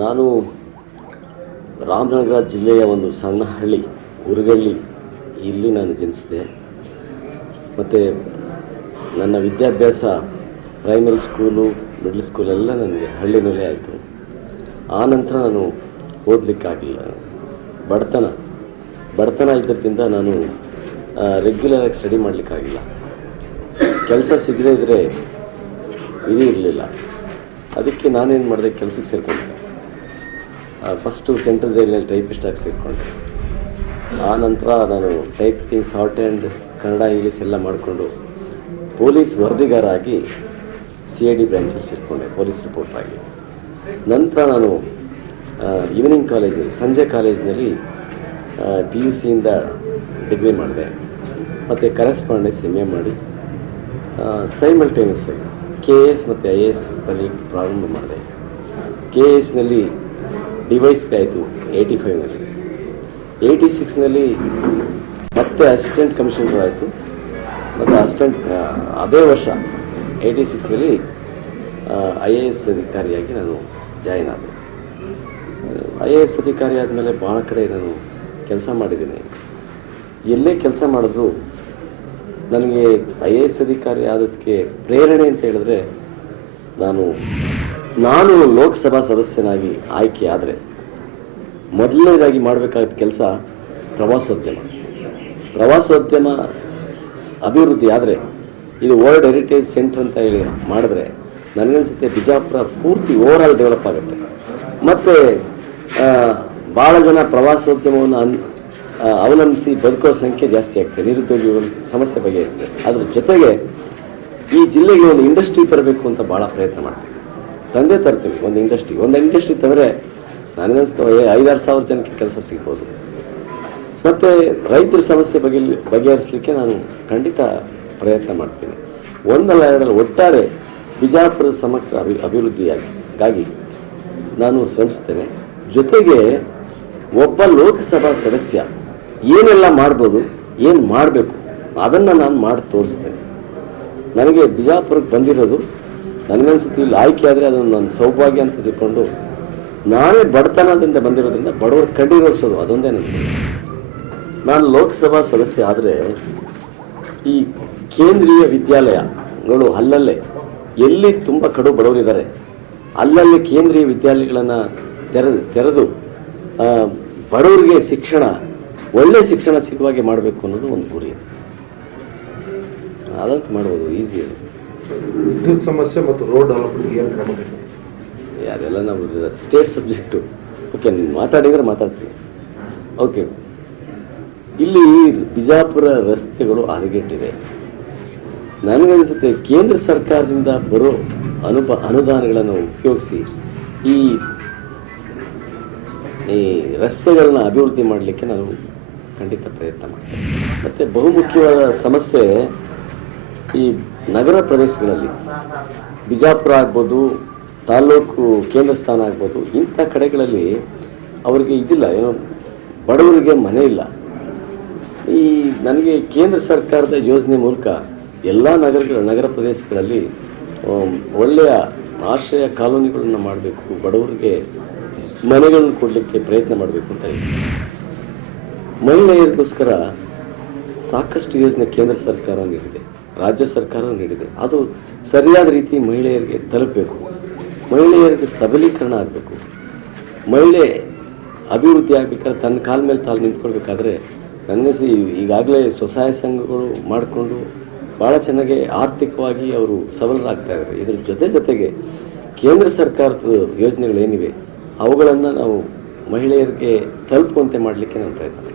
ನಾನು ರಾಮನಗರ ಜಿಲ್ಲೆಯ ಒಂದು ಸಣ್ಣ ಹಳ್ಳಿ ಉರಗಳ್ಳಿ ಇಲ್ಲಿ ನಾನು ಜನಿಸಿದೆ. ಮತ್ತು ನನ್ನ ವಿದ್ಯಾಭ್ಯಾಸ ಪ್ರೈಮರಿ ಸ್ಕೂಲು ಮಿಡ್ಲ್ ಸ್ಕೂಲೆಲ್ಲ ನನಗೆ ಹಳ್ಳಿನಲ್ಲೇ ಆಯಿತು. ಆನಂತರ ನಾನು ಓದಲಿಕ್ಕಾಗಲಿಲ್ಲ. ಬಡತನ ಇದ್ದರಿಂದ ನಾನು ರೆಗ್ಯುಲರಾಗಿ ಸ್ಟಡಿ ಮಾಡಲಿಕ್ಕಾಗಿಲ್ಲ. ಕೆಲಸ ಸಿಗದೇ ಇದ್ದರೆ ವಿಧಿ ಇರಲಿಲ್ಲ. ಅದಕ್ಕೆ ನಾನೇನು ಮಾಡಿದೆ, ಕೆಲಸಕ್ಕೆ ಸೇರಿಕೊಂಡೆ. ಫಸ್ಟು ಸೆಂಟ್ರಲ್ ಜೈಲಿನಲ್ಲಿ ಟೈಪಿಸ್ಟಾಗಿ ಸೇರಿಕೊಂಡೆ. ಆನಂತರ ನಾನು typing short hand Kannada English ಎಲ್ಲ ಮಾಡಿಕೊಂಡು ಪೊಲೀಸ್ ವರದಿಗಾರ ಆಗಿ CID ಬ್ರ್ಯಾಂಚಲ್ಲಿ ಸೇರಿಕೊಂಡೆ, ಪೊಲೀಸ್ ರಿಪೋರ್ಟ್ರಾಗಿ. ನಂತರ ನಾನು ಈವ್ನಿಂಗ್ ಕಾಲೇಜಲ್ಲಿ ಸಂಜೆ ಕಾಲೇಜಿನಲ್ಲಿ PUCಯಿಂದ ಡಿಗ್ರಿ ಮಾಡಿದೆ. ಮತ್ತು ಕರೆಸ್ಪಾಂಡೆನ್ಸ್ MA ಮಾಡಿ ಸೈಮಲ್ಟೇನಿಯಸ್ ಆಗಿ KS ಮತ್ತು IAS ಬರಲಿಕ್ಕೆ ಪ್ರಾರಂಭ ಮಾಡಿದೆ. KSನಲ್ಲಿ DYSP ಆಯಿತು 85ನಲ್ಲಿ. 86ನಲ್ಲಿ ಮತ್ತೆ ಅಸಿಸ್ಟೆಂಟ್ ಕಮಿಷನರ್ ಆಯಿತು. ಮತ್ತು ಅದೇ ವರ್ಷ 86ನಲ್ಲಿ IAS ಅಧಿಕಾರಿಯಾಗಿ ನಾನು ಜಾಯಿನ್ ಆದೆ. IAS ಅಧಿಕಾರಿ ಆದಮೇಲೆ ಭಾಳ ಕಡೆ ನಾನು ಕೆಲಸ ಮಾಡಿದ್ದೀನಿ. ಎಲ್ಲೇ ಕೆಲಸ ಮಾಡಿದ್ರು ನನಗೆ IAS ಅಧಿಕಾರಿ ಆದಕ್ಕೆ ಪ್ರೇರಣೆ ಅಂತ ಹೇಳಿದ್ರೆ, ನಾನು ಲೋಕಸಭಾ ಸದಸ್ಯನಾಗಿ ಆಯ್ಕೆ ಆದರೆ ಮೊದಲನೇದಾಗಿ ಮಾಡಬೇಕಾದ ಕೆಲಸ ಪ್ರವಾಸೋದ್ಯಮ ಅಭಿವೃದ್ಧಿ ಆದರೆ, ಇದು ವರ್ಲ್ಡ್ ಹೆರಿಟೇಜ್ ಸೆಂಟರ್ ಅಂತ ಹೇಳಿ ಮಾಡಿದ್ರೆ ನನಗನ್ಸುತ್ತೆ ಬಿಜಾಪುರ ಪೂರ್ತಿ ಓವರಾಲ್ ಡೆವಲಪ್ ಆಗುತ್ತೆ. ಮತ್ತು ಭಾಳ ಜನ ಪ್ರವಾಸೋದ್ಯಮವನ್ನು ಅವಲಂಬಿಸಿ ಬದುಕೋ ಸಂಖ್ಯೆ ಜಾಸ್ತಿ ಆಗ್ತದೆ. ನಿರುದ್ಯೋಗಿಗಳ ಸಮಸ್ಯೆ ಬಗೆಹರಿಯುತ್ತೆ. ಅದ್ರ ಜೊತೆಗೆ ಈ ಜಿಲ್ಲೆಗೆ ಒಂದು ಇಂಡಸ್ಟ್ರಿ ತರಬೇಕು ಅಂತ ಭಾಳ ಪ್ರಯತ್ನ ಮಾಡ್ತೀವಿ. ತರ್ತೀವಿ ಒಂದು ಇಂಡಸ್ಟ್ರಿ ತಂದರೆ ನನಗನ್ಸ್ತವೆ 5-6 ಸಾವಿರ ಜನಕ್ಕೆ ಕೆಲಸ ಸಿಗ್ಬೋದು. ಮತ್ತು ರೈತರ ಸಮಸ್ಯೆ ಬಗೆಹರಿಸಲಿಕ್ಕೆ ನಾನು ಖಂಡಿತ ಪ್ರಯತ್ನ ಮಾಡ್ತೀನಿ. ಒಂದಲ್ಲ ಎರಡಲ್ಲ, ಒಟ್ಟಾರೆ ಬಿಜಾಪುರದ ಸಮಗ್ರ ಅಭಿವೃದ್ಧಿಗಾಗಿ ನಾನು ಶ್ರಮಿಸ್ತೇನೆ. ಜೊತೆಗೆ ಒಬ್ಬ ಲೋಕಸಭಾ ಸದಸ್ಯ ಏನೆಲ್ಲ ಮಾಡ್ಬೋದು, ಏನು ಮಾಡಬೇಕು ಅದನ್ನು ನಾನು ಮಾಡಿ ತೋರಿಸ್ತೇನೆ. ನನಗೆ ಬಿಜಾಪುರಕ್ಕೆ ಬಂದಿರೋದು ನನಗನ್ಸುತ್ತೆ ಇಲ್ಲಿ ಆಯ್ಕೆ ಆದರೆ ಅದನ್ನು ನನ್ನ ಸೌಭಾಗ್ಯ ಅಂತ ತಿಳ್ಕೊಂಡು, ನಾನೇ ಬಡತನದಿಂದ ಬಂದಿರೋದ್ರಿಂದ ಬಡವರು ಕಂಡಿರೋಸೋದು ಅದೊಂದೇ ನನಗೆ. ನಾನು ಲೋಕಸಭಾ ಸದಸ್ಯ ಆದರೆ ಈ ಕೇಂದ್ರೀಯ ವಿದ್ಯಾಲಯಗಳು ಅಲ್ಲಲ್ಲೇ ಎಲ್ಲಿ ತುಂಬ ಕಡು ಬಡವರಿದ್ದಾರೆ ಅಲ್ಲಲ್ಲಿ ಕೇಂದ್ರೀಯ ವಿದ್ಯಾಲಯಗಳನ್ನು ತೆರೆದು ಬಡವರಿಗೆ ಒಳ್ಳೆಯ ಶಿಕ್ಷಣ ಸಿಗುವಾಗೆ ಮಾಡಬೇಕು ಅನ್ನೋದು ಒಂದು ಗುರಿ. ಅದಂತೂ ಮಾಡ್ಬೋದು, ಈಸಿ. ವಿದ್ಯುತ್ ಸಮಸ್ಯೆ ಮತ್ತು ರೋಡ್ ಡೆವಲಪ್ಮೆಂಟ್ ಏನು ಕ್ರಮ? ಅದೆಲ್ಲ ನಾವು ಸ್ಟೇಟ್ ಸಬ್ಜೆಕ್ಟು. ಓಕೆ, ನೀವು ಮಾತಾಡಿದರೆ ಮಾತಾಡ್ತೀವಿ. ಓಕೆ, ಇಲ್ಲಿ ಬಿಜಾಪುರ ರಸ್ತೆಗಳು ಹದಗೆಟ್ಟಿವೆ. ನನಗನ್ಸುತ್ತೆ ಕೇಂದ್ರ ಸರ್ಕಾರದಿಂದ ಬರೋ ಅನುದಾನಗಳನ್ನು ಉಪಯೋಗಿಸಿ ಈ ರಸ್ತೆಗಳನ್ನ ಅಭಿವೃದ್ಧಿ ಮಾಡಲಿಕ್ಕೆ ನಾನು ಖಂಡಿತ ಪ್ರಯತ್ನ ಮಾಡ್ತೇನೆ. ಮತ್ತು ಬಹುಮುಖ್ಯವಾದ ಸಮಸ್ಯೆ ಈ ನಗರ ಪ್ರದೇಶಗಳಲ್ಲಿ, ಬಿಜಾಪುರ ಆಗ್ಬೋದು, ತಾಲೂಕು ಕೇಂದ್ರ ಸ್ಥಾನ ಆಗ್ಬೋದು, ಇಂಥ ಕಡೆಗಳಲ್ಲಿ ಅವರಿಗೆ ಇದಿಲ್ಲ, ಬಡವರಿಗೆ ಮನೆ ಇಲ್ಲ. ನನಗೆ ಕೇಂದ್ರ ಸರ್ಕಾರದ ಯೋಜನೆ ಮೂಲಕ ಎಲ್ಲ ನಗರ ಪ್ರದೇಶಗಳಲ್ಲಿ ಒಳ್ಳೆಯ ಆಶ್ರಯ ಕಾಲೋನಿಗಳನ್ನು ಮಾಡಬೇಕು, ಬಡವರಿಗೆ ಮನೆಗಳನ್ನು ಕೊಡಲಿಕ್ಕೆ ಪ್ರಯತ್ನ ಮಾಡಬೇಕು ಅಂತ ಹೇಳಿ ಮಹಿಳೆಯರಿಗೋಸ್ಕರ ಸಾಕಷ್ಟು ಯೋಜನೆ ಕೇಂದ್ರ ಸರ್ಕಾರ ನೀಡಿದೆ, ರಾಜ್ಯ ಸರ್ಕಾರ ನೀಡಿದೆ. ಅದು ಸರಿಯಾದ ರೀತಿ ಮಹಿಳೆಯರಿಗೆ ತಲುಪಬೇಕು. ಮಹಿಳೆಯರಿಗೆ ಸಬಲೀಕರಣ ಆಗಬೇಕು. ಮಹಿಳೆ ಅಭಿವೃದ್ಧಿ ಆಗಬೇಕಾದ್ರೆ ತನ್ನ ಕಾಲ ಮೇಲೆ ತಾನು ನಿಂತ್ಕೊಳ್ಬೇಕಾದ್ರೆ ನನಗನ್ಸಿ ಈಗಾಗಲೇ ಸ್ವಸಹಾಯ ಸಂಘಗಳು ಮಾಡಿಕೊಂಡು ಭಾಳ ಚೆನ್ನಾಗಿ ಆರ್ಥಿಕವಾಗಿ ಅವರು ಸಬಲರಾಗ್ತಾ ಇದ್ದಾರೆ. ಇದರ ಜೊತೆಗೆ ಕೇಂದ್ರ ಸರ್ಕಾರದ ಯೋಜನೆಗಳೇನಿವೆ ಅವುಗಳನ್ನು ನಾವು ಮಹಿಳೆಯರಿಗೆ ತಲುಪುವಂತೆ ಮಾಡಲಿಕ್ಕೆ ನಾನು ಪ್ರಯತ್ನ ಮಾಡ್ತೀನಿ.